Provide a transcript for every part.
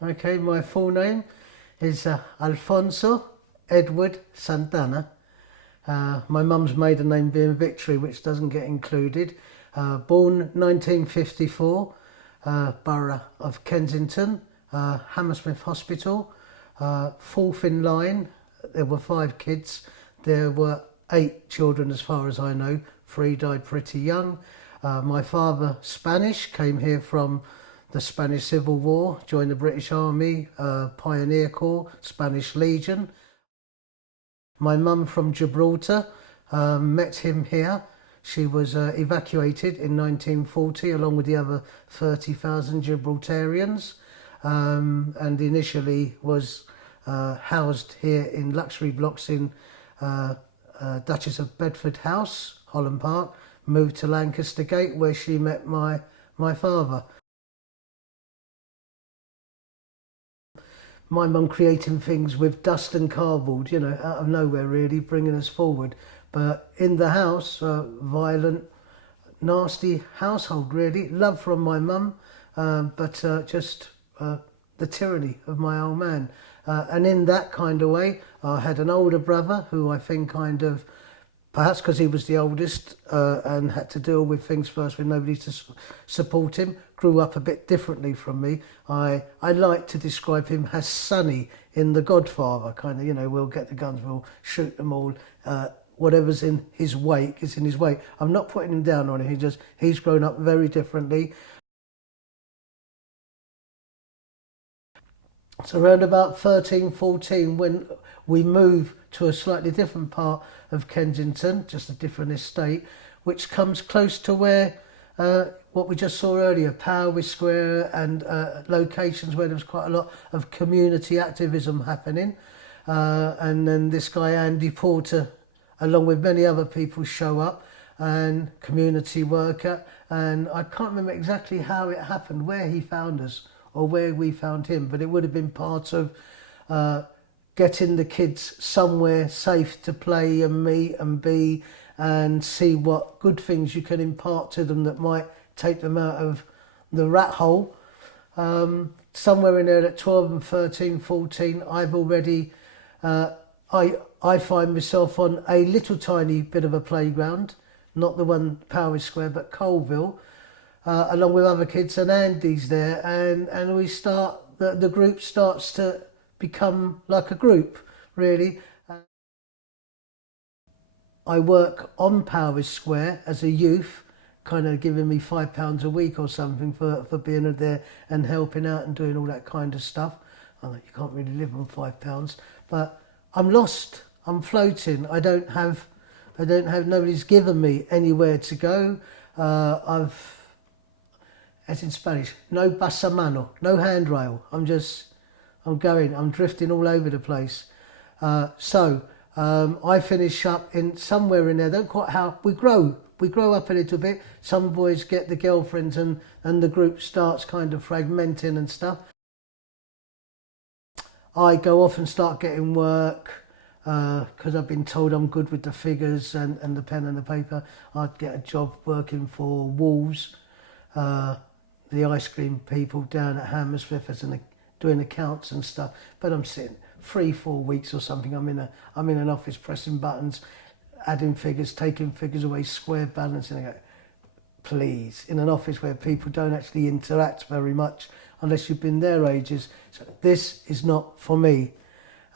Okay, my full name is Alfonso Edward Santana. My mum's maiden name being Victory, which doesn't get included. Born 1954, Borough of Kensington, Hammersmith Hospital, fourth in line. There were 5 kids. There were 8 children as far as I know. 3 died pretty young. My father, Spanish, came here from the Spanish Civil War, joined the British Army, Pioneer Corps, Spanish Legion. My mum from Gibraltar, met him here. She was evacuated in 1940 along with the other 30,000 Gibraltarians, and initially was housed here in luxury blocks in Duchess of Bedford House, Holland Park, moved to Lancaster Gate where she met my father. My mum creating things with dust and cardboard, you know, out of nowhere really, bringing us forward. But in the house, violent, nasty household really. Love from my mum, but just the tyranny of my old man. And in that kind of way, I had an older brother who I think kind of, perhaps because he was the oldest and had to deal with things first with nobody to support him, grew up a bit differently from me. I like to describe him as Sonny in The Godfather, kind of, you know, we'll get the guns, we'll shoot them all. Whatever's in his wake is in his way. I'm not putting him down on it, he's grown up very differently. So around about 13, 14, when we moved to a slightly different part of Kensington, just a different estate, which comes close to where what we just saw earlier, Power Square, and locations where there was quite a lot of community activism happening. And then this guy, Andy Porter, along with many other people, show up, and community worker. And I can't remember exactly how it happened, where he found us or where we found him, but it would have been part of getting the kids somewhere safe to play and meet and be and see what good things you can impart to them that might take them out of the rat hole. Somewhere in there at 12 and 13, 14, I've already, I find myself on a little tiny bit of a playground, not the one Power Square, but Colville, along with other kids, and Andy's there, and we start, the group starts to become like a group, really. I work on Power Square as a youth, kind of giving me £5 a week or something for being there and helping out and doing all that kind of stuff. I know you can't really live on £5, but I'm lost. I'm floating. I don't have. Nobody's given me anywhere to go. As in Spanish, no pasamano, no handrail. I'm going. I'm drifting all over the place. I finish up in somewhere in there. Don't quite how we grow. We grow up a little bit. Some boys get the girlfriends, and the group starts kind of fragmenting and stuff. I go off and start getting work because I've been told I'm good with the figures and the pen and the paper. I'd get a job working for Wolves, the ice cream people down at Hammersmith, doing accounts and stuff. But I'm sitting 3-4 weeks or something. I'm in an office pressing buttons, adding figures, taking figures away, square balancing. I go, please, in an office where people don't actually interact very much unless you've been there ages. So this is not for me.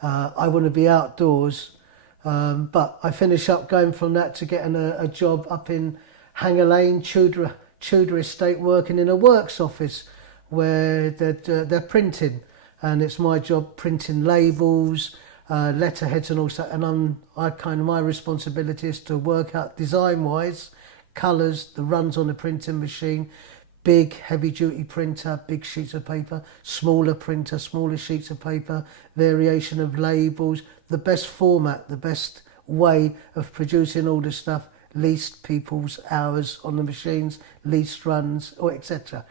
I want to be outdoors. But I finish up going from that to getting a job up in Hanger Lane, Tudor Estate, working in a works office where they're printing. And it's my job printing labels, letterheads and all that. And my responsibility is to work out design-wise, colours, the runs on the printing machine, big heavy-duty printer, big sheets of paper, smaller printer, smaller sheets of paper, variation of labels, the best format, the best way of producing all the stuff, least people's hours on the machines, least runs, or etc.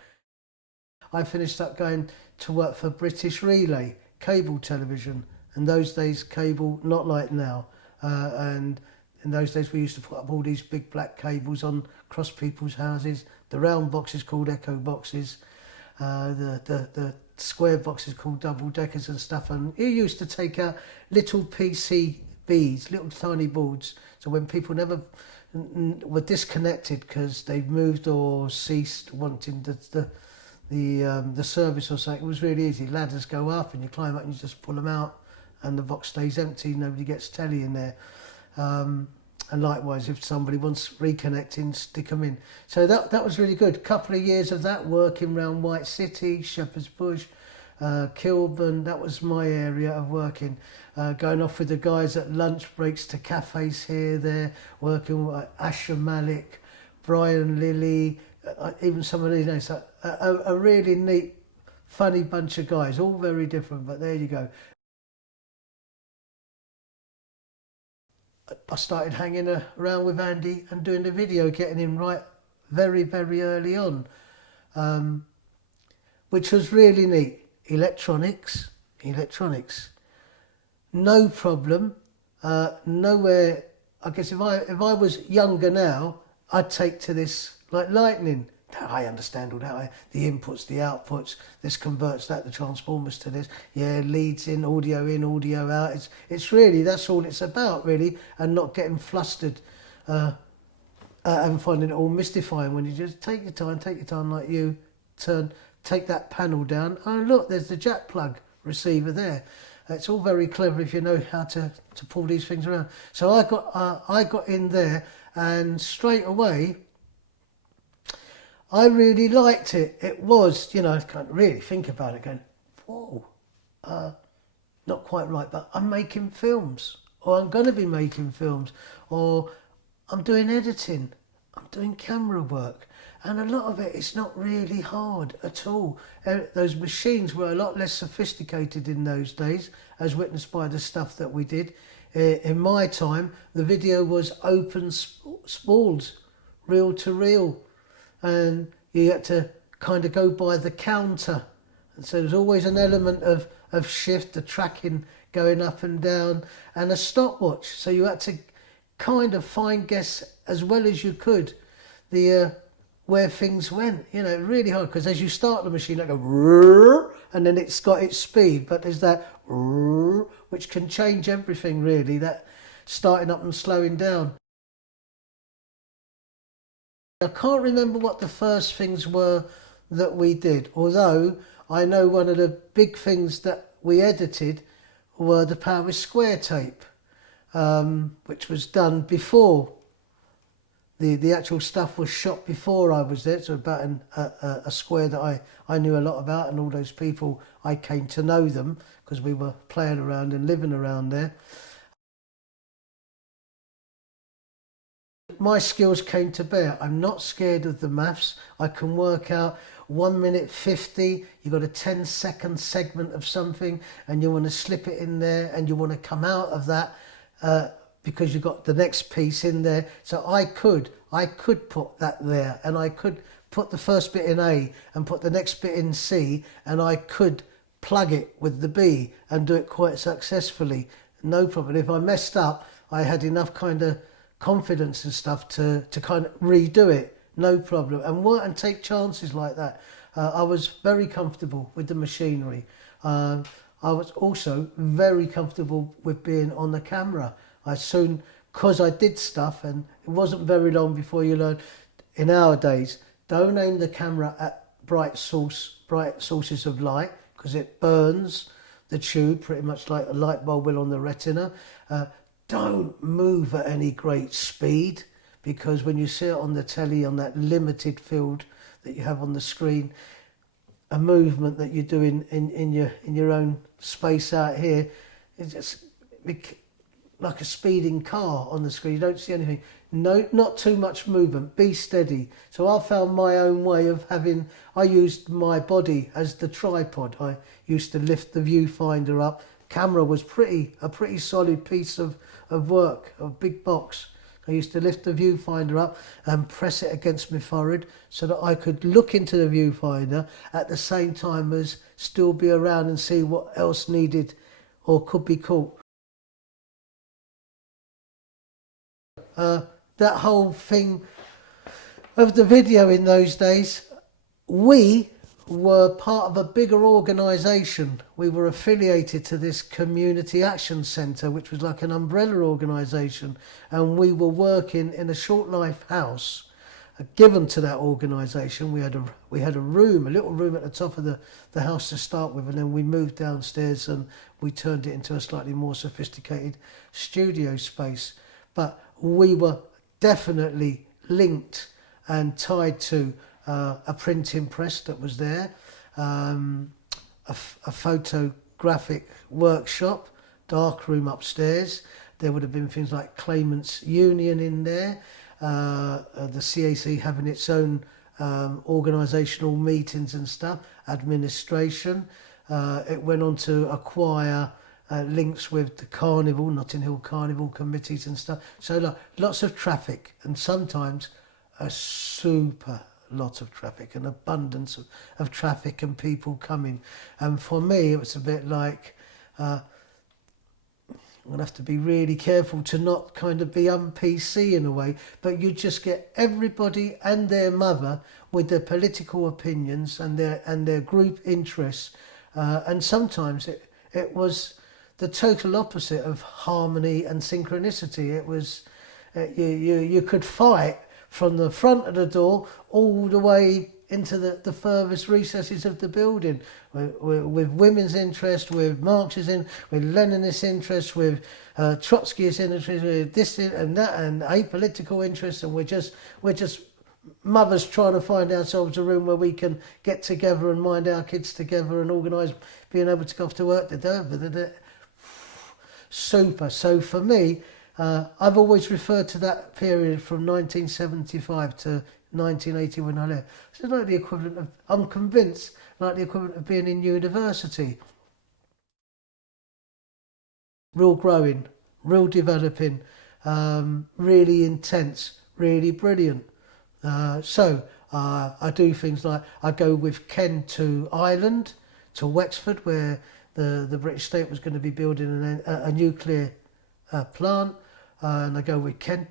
I finished up going to work for British Relay, cable television. In those days, cable, not like now. And in those days, we used to put up all these big black cables on across people's houses. The round boxes called echo boxes. The square boxes called double deckers and stuff, and you used to take out little PCBs, little tiny boards, so when people never were disconnected because they've moved or ceased wanting the service or something, it was really easy. Ladders go up and you climb up and you just pull them out and the box stays empty, nobody gets telly in there. And likewise, if somebody wants reconnecting, stick them in. So that was really good. Couple of years of that, working around White City, Shepherd's Bush, Kilburn. That was my area of working. Going off with the guys at lunch breaks to cafes here, there, working with Asher Malik, Brian Lilly, even some of these names. A really neat, funny bunch of guys, all very different, but there you go. I started hanging around with Andy and doing the video, getting him right very, very early on, which was really neat. Electronics, no problem. Nowhere. I guess if I was younger now, I'd take to this like lightning. I understand all that. The inputs, the outputs, this converts that, the transformers to this. Yeah, leads in, audio out. It's really, that's all it's about, really, and not getting flustered and finding it all mystifying when you just take your time like you take that panel down. Oh, look, there's the jack plug receiver there. It's all very clever if you know how to pull these things around. So I got in there, and straight away, I really liked it. It was, I can't really think about it going, whoa, not quite right, but I'm making films, or I'm going to be making films, or I'm doing editing, I'm doing camera work. And a lot of it is not really hard at all. Those machines were a lot less sophisticated in those days, as witnessed by the stuff that we did. In my time, the video was open spools, reel to reel. And you had to kind of go by the counter. And so there's always an element of shift, the tracking going up and down, and a stopwatch. So you had to kind of guess as well as you could where things went. Really hard, because as you start the machine, it go, and then it's got its speed, but there's that which can change everything, really, that starting up and slowing down. I can't remember what the first things were that we did, although I know one of the big things that we edited were the Power Square tape, which was done before the actual stuff was shot before I was there. So about a square that I knew a lot about, and all those people, I came to know them because we were playing around and living around there. My skills came to bear. I'm not scared of the maths. I can work out 1 minute 50. You've got a 10-second segment of something, and you want to slip it in there, and you want to come out of that because you've got the next piece in there. So I could put that there, and I could put the first bit in A and put the next bit in C, and I could plug it with the B and do it quite successfully. No problem. If I messed up, I had enough kind of confidence and stuff to kind of redo it, no problem, and work and take chances like that. I was very comfortable with the machinery. I was also very comfortable with being on the camera. I soon, because I did stuff, and it wasn't very long before you learn, in our days, don't aim the camera at bright sources of light, because it burns the tube pretty much like a light bulb will on the retina. Don't move at any great speed, because when you see it on the telly on that limited field that you have on the screen, a movement that you do in your own space out here, it's just like a speeding car on the screen. You don't see anything. No, not too much movement. Be steady. So I found my own way of I used my body as the tripod. I used to lift the viewfinder up. Camera was a pretty solid piece of work, a big box. I used to lift the viewfinder up and press it against my forehead so that I could look into the viewfinder at the same time as still be around and see what else needed or could be caught. That whole thing of the video in those days, we were part of a bigger organisation. We were affiliated to this Community Action Centre, which was like an umbrella organisation, and we were working in a short life house given to that organisation. We had a room, a little room at the top of the house to start with, and then we moved downstairs and we turned it into a slightly more sophisticated studio space. But we were definitely linked and tied to a printing press that was there, a photographic workshop, dark room upstairs. There would have been things like Claimants Union in there, the CAC having its own organisational meetings and stuff, administration. It went on to acquire links with the Carnival, Notting Hill Carnival committees and stuff. So like, lots of traffic, and sometimes a super lot of traffic, an abundance of traffic and people coming. And for me, it was a bit like, I'm going to have to be really careful to not kind of be un-PC in a way, but you just get everybody and their mother with their political opinions and their group interests. And sometimes it was the total opposite of harmony and synchronicity. It was, you could fight from the front of the door all the way into the furthest recesses of the building, with women's interest, with Marxism, with Leninist interest, with Trotskyist interest, with this and that, and apolitical interests, and we're just mothers trying to find ourselves a room where we can get together and mind our kids together and organise being able to go off to work. Super. So for me, I've always referred to that period from 1975 to 1980 when I left. It's like the equivalent of, I'm convinced, like the equivalent of being in university. Real growing, real developing, really intense, really brilliant. So I do things like, I go with Ken to Ireland, to Wexford, where the British state was going to be building a nuclear plant, and I go with Ken,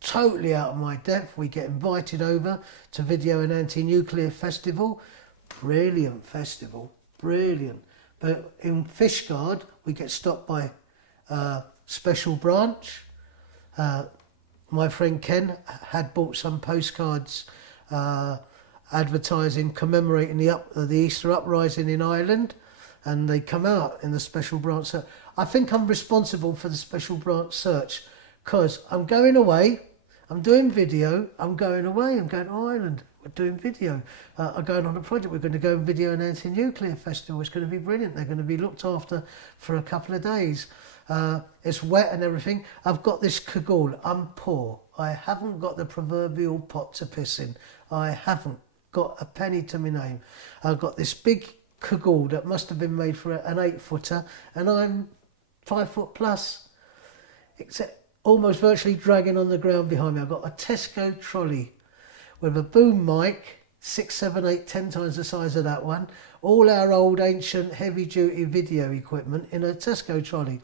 totally out of my depth. We get invited over to Video and Anti-Nuclear Festival. Brilliant festival, brilliant. But in Fishguard, we get stopped by Special Branch. My friend Ken had bought some postcards advertising, commemorating the Easter uprising in Ireland, and they come out in the Special Branch search. I think I'm responsible for the Special Branch search because I'm going away, I'm doing video, I'm going away, I'm going to Ireland, we're doing video. I'm going on a project, we're going to go and Video and Anti-Nuclear Festival. It's going to be brilliant. They're going to be looked after for a couple of days. It's wet and everything. I've got this cagoule. I'm poor. I haven't got the proverbial pot to piss in. I haven't got a penny to my name. I've got this big cagoule that must have been made for an 8-footer, and I'm 5 foot plus, except almost virtually dragging on the ground behind me. I've got a Tesco trolley with a boom mic, 6, 7, 8, 10 times the size of that one, all our old ancient heavy duty video equipment in a Tesco trolley.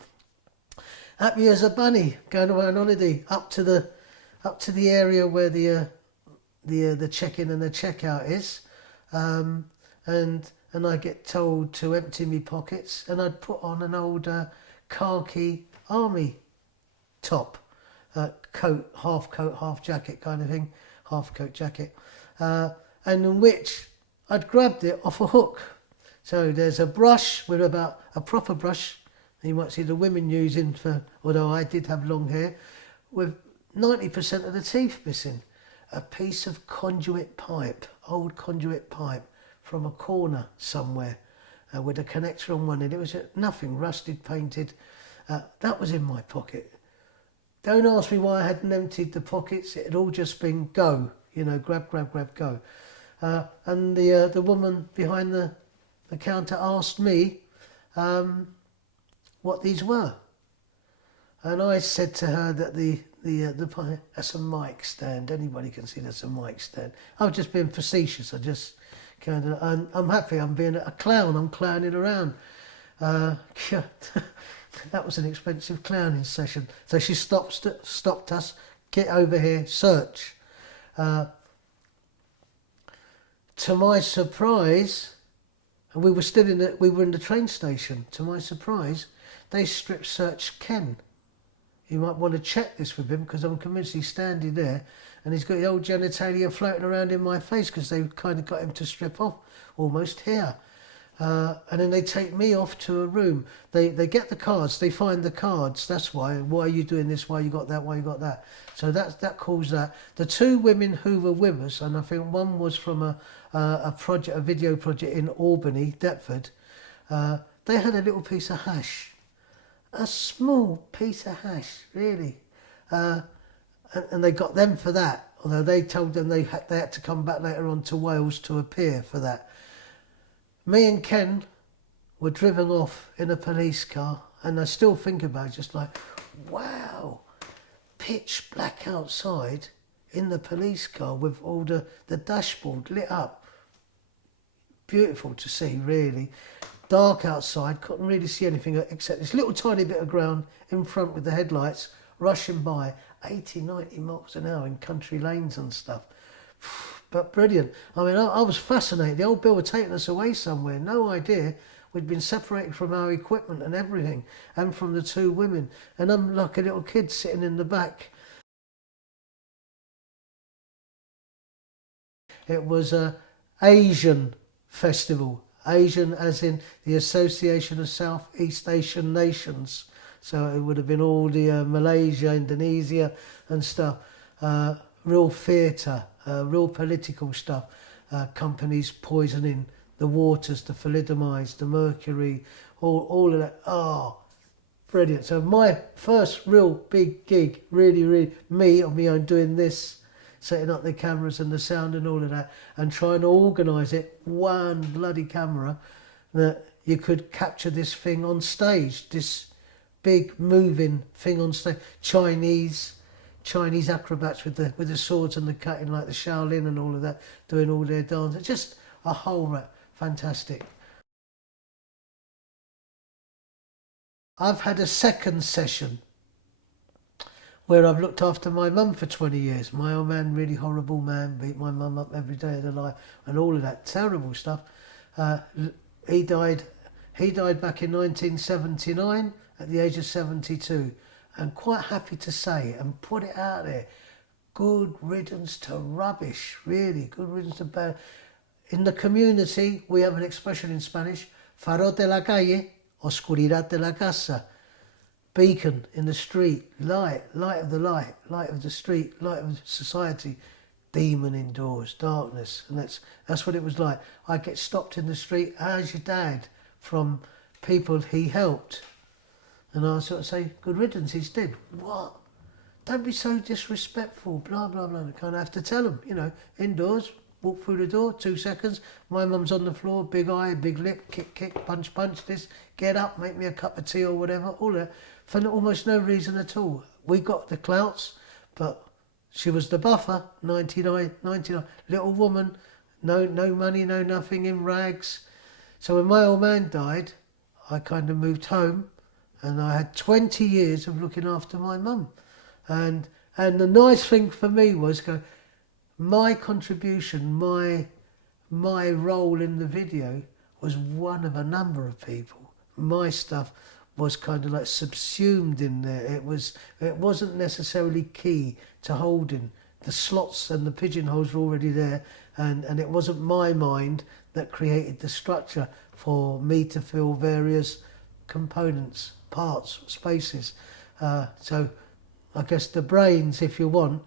Happy as a bunny, going away on holiday up to the area where the check-in and the check-out is, and I get told to empty my pockets, and I'd put on an old khaki army top, coat, half jacket kind of thing, half coat jacket, and in which I'd grabbed it off a hook. So there's a brush with about a proper brush you might see the women using for, although I did have long hair, with 90% of the teeth missing. A piece of conduit pipe, old conduit pipe from a corner somewhere, with a connector on one end. It was nothing, rusted, painted. That was in my pocket. Don't ask me why I hadn't emptied the pockets. It had all just been go, grab, go. And the woman behind the counter asked me what these were, and I said to her that the that's a mic stand. Anybody can see that's a mic stand. I was just being facetious. I just kind of, I'm happy. I'm being a clown. I'm clowning around. That was an expensive clowning session. So she stopped us. Get over here. Search. To my surprise, and we were still we were in the train station. To my surprise, they strip searched Ken. You might want to check this with him because I'm convinced he's standing there and he's got the old genitalia floating around in my face because they kind of got him to strip off almost here. And then they take me off to a room. They get the cards, they find the cards. That's why are you doing this? Why you got that? Why you got that? So that caused that. The two women who were with us, and I think one was from a project, a video project in Albany, Deptford. They had a little piece of hash, a small piece of hash, really, and they got them for that. Although they told them they had to come back later on to Wales to appear for that. Me and Ken were driven off in a police car, and I still think about it, just like, wow, pitch black outside in the police car with all the dashboard lit up. Beautiful to see, really. Dark outside, couldn't really see anything except this little tiny bit of ground in front with the headlights rushing by 80, 90 miles an hour in country lanes and stuff. But brilliant. I mean, I was fascinated. The old Bill had taken us away somewhere. No idea. We'd been separated from our equipment and everything, and from the two women. And I'm like a little kid sitting in the back. It was a Asian festival. Asian as in the Association of Southeast Asian Nations. So it would have been all the Malaysia, Indonesia and stuff. Real theatre. Real political stuff, companies poisoning the waters, the thalidomide, the mercury, all of that. Oh, brilliant. So my first real big gig, really, me on my own doing this, setting up the cameras and the sound and all of that, and trying to organise it, one bloody camera, that you could capture this thing on stage, this big moving thing on stage. Chinese acrobats with the swords and the cutting, like the Shaolin and all of that, doing all their dances. Just a whole lot. Fantastic. I've had a second session where I've looked after my mum for 20 years. My old man, really horrible man, beat my mum up every day of the life and all of that terrible stuff. He died back in 1979 at the age of 72. And quite happy to say and put it out there, good riddance to rubbish, really, good riddance to bad. In the community, we have an expression in Spanish, faro de la calle, oscuridad de la casa. Beacon in the street, light of the light of the street, light of society. Demon indoors, darkness, and that's what it was like. I get stopped in the street, how's your dad? From people he helped. And I sort of say, good riddance, he's dead. What? Don't be so disrespectful, blah, blah, blah. I kind of have to tell him, indoors, walk through the door, 2 seconds. My mum's on the floor, big eye, big lip, kick, punch, this. Get up, make me a cup of tea or whatever. All that, for almost no reason at all. We got the clouts, but she was the buffer, 99, little woman, no money, no nothing, in rags. So when my old man died, I kind of moved home. And I had 20 years of looking after my mum. And the nice thing for me was my contribution, my role in the video was one of a number of people. My stuff was kind of like subsumed in there. It wasn't necessarily key to holding. The slots and the pigeonholes were already there, and it wasn't my mind that created the structure for me to fill various components, parts, spaces. So I guess the brains, if you want,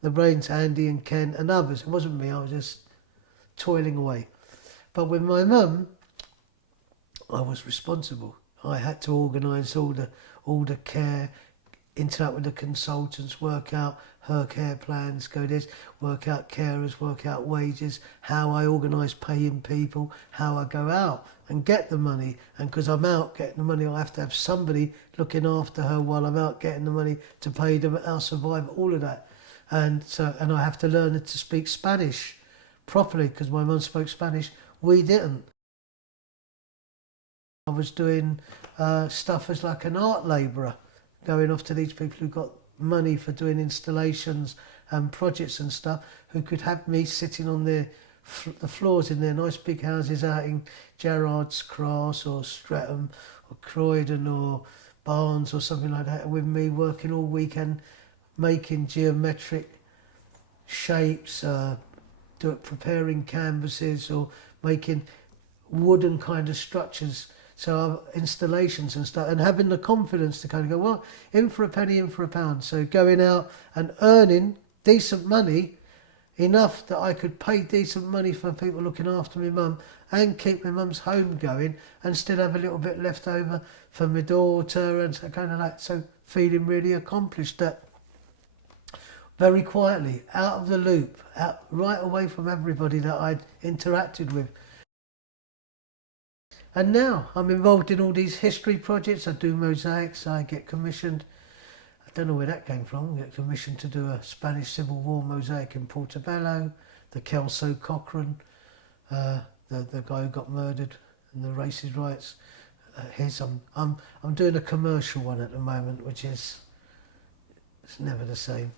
the brains, Andy and Ken and others. It wasn't me, I was just toiling away. But with my mum, I was responsible. I had to organise all the care, interact with the consultants, work out her care plans, go this, work out carers, work out wages, how I organise paying people, how I go out and get the money. And because I'm out getting the money, I have to have somebody looking after her while I'm out getting the money to pay them our survival, all of that. And I have to learn to speak Spanish properly because my mum spoke Spanish. We didn't. I was doing stuff as like an art labourer, going off to these people who got money for doing installations and projects and stuff, who could have me sitting on their the floors in their nice big houses out in Gerrards Cross or Streatham or Croydon or Barnes or something like that, with me working all weekend making geometric shapes, preparing canvases or making wooden kind of structures, so installations and stuff, and having the confidence to kind of go, well, in for a penny, in for a pound. So going out and earning decent money, enough that I could pay decent money for people looking after my mum and keep my mum's home going, and still have a little bit left over for my daughter, and so kind of like, so feeling really accomplished. That very quietly, out of the loop, out right away from everybody that I'd interacted with. And now I'm involved in all these history projects. I do mosaics, I get commissioned. I don't know where that came from. I get commissioned to do a Spanish Civil War mosaic in Portobello, the Kelso Cochrane, the guy who got murdered, and the racist riots. I'm doing a commercial one at the moment, which is, it's never the same.